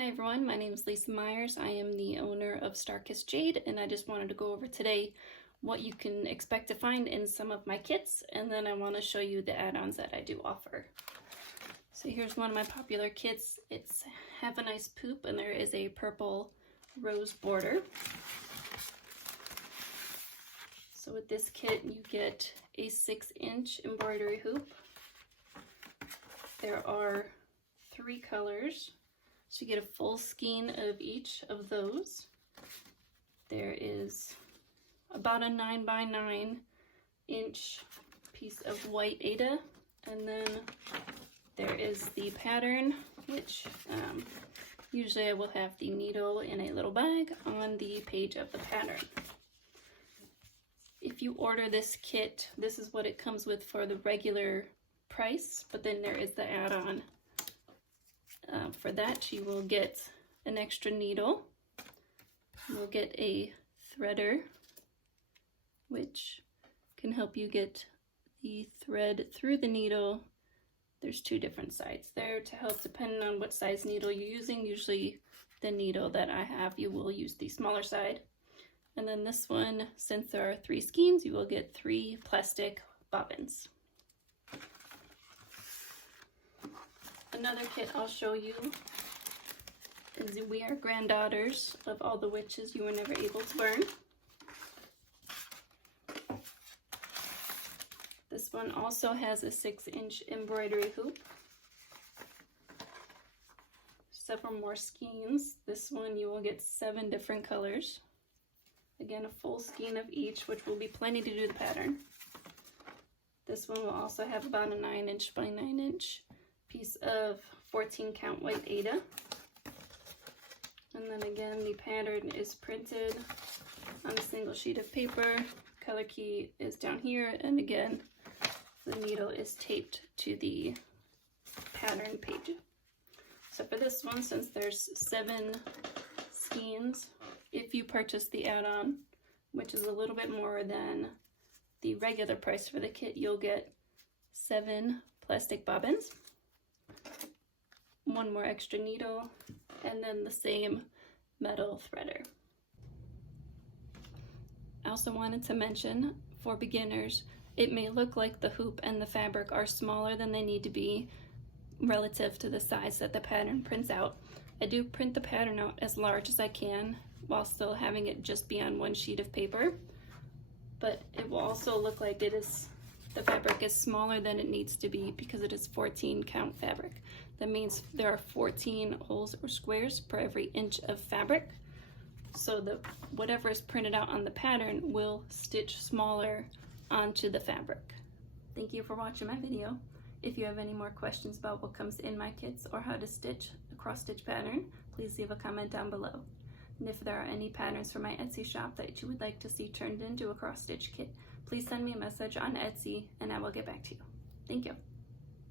Hi everyone, my name is Lisa Myers. I am the owner of StarkissedJade, and I just wanted to go over today what you can expect to find in some of my kits, and then I want to show you the add-ons that I do offer. So here's one of my popular kits. It's Have a Nice Poop, and there is a purple rose border. So with this kit you get a 6-inch embroidery hoop. There are 3 colors. So you get a full skein of each of those. There is about a 9x9 inch piece of white Aida, and then there is the pattern, which usually I will have the needle in a little bag on the page of the pattern. If you order this kit, this is what it comes with for the regular price, but then there is the add-on. For that, you will get an extra needle. You'll get a threader, which can help you get the thread through the needle. There's 2 different sides there to help depending on what size needle you're using. Usually the needle that I have, you will use the smaller side. And then this one, since there are 3 skeins, you will get 3 plastic bobbins. Another kit I'll show you is We Are Granddaughters of All the Witches You Were Never Able to Burn. This one also has a 6-inch embroidery hoop. Several more skeins. This one you will get 7 different colors. Again, a full skein of each, which will be plenty to do the pattern. This one will also have about a 9-inch by 9-inch piece of 14 count white Aida. And then again, the pattern is printed on a single sheet of paper. Color key is down here, and again, the needle is taped to the pattern page. So for this one, since there's 7 skeins, if you purchase the add-on, which is a little bit more than the regular price for the kit, you'll get 7 plastic bobbins, 1 more extra needle, and then the same metal threader. I also wanted to mention, for beginners, it may look like the hoop and the fabric are smaller than they need to be relative to the size that the pattern prints out. I do print the pattern out as large as I can while still having it just be on 1 sheet of paper, but it will also look like the fabric is smaller than it needs to be because it is 14 count fabric. That means there are 14 holes or squares per every inch of fabric. So whatever is printed out on the pattern will stitch smaller onto the fabric. Thank you for watching my video. If you have any more questions about what comes in my kits or how to stitch a cross-stitch pattern, please leave a comment down below. And if there are any patterns from my Etsy shop that you would like to see turned into a cross-stitch kit, please send me a message on Etsy and I will get back to you. Thank you.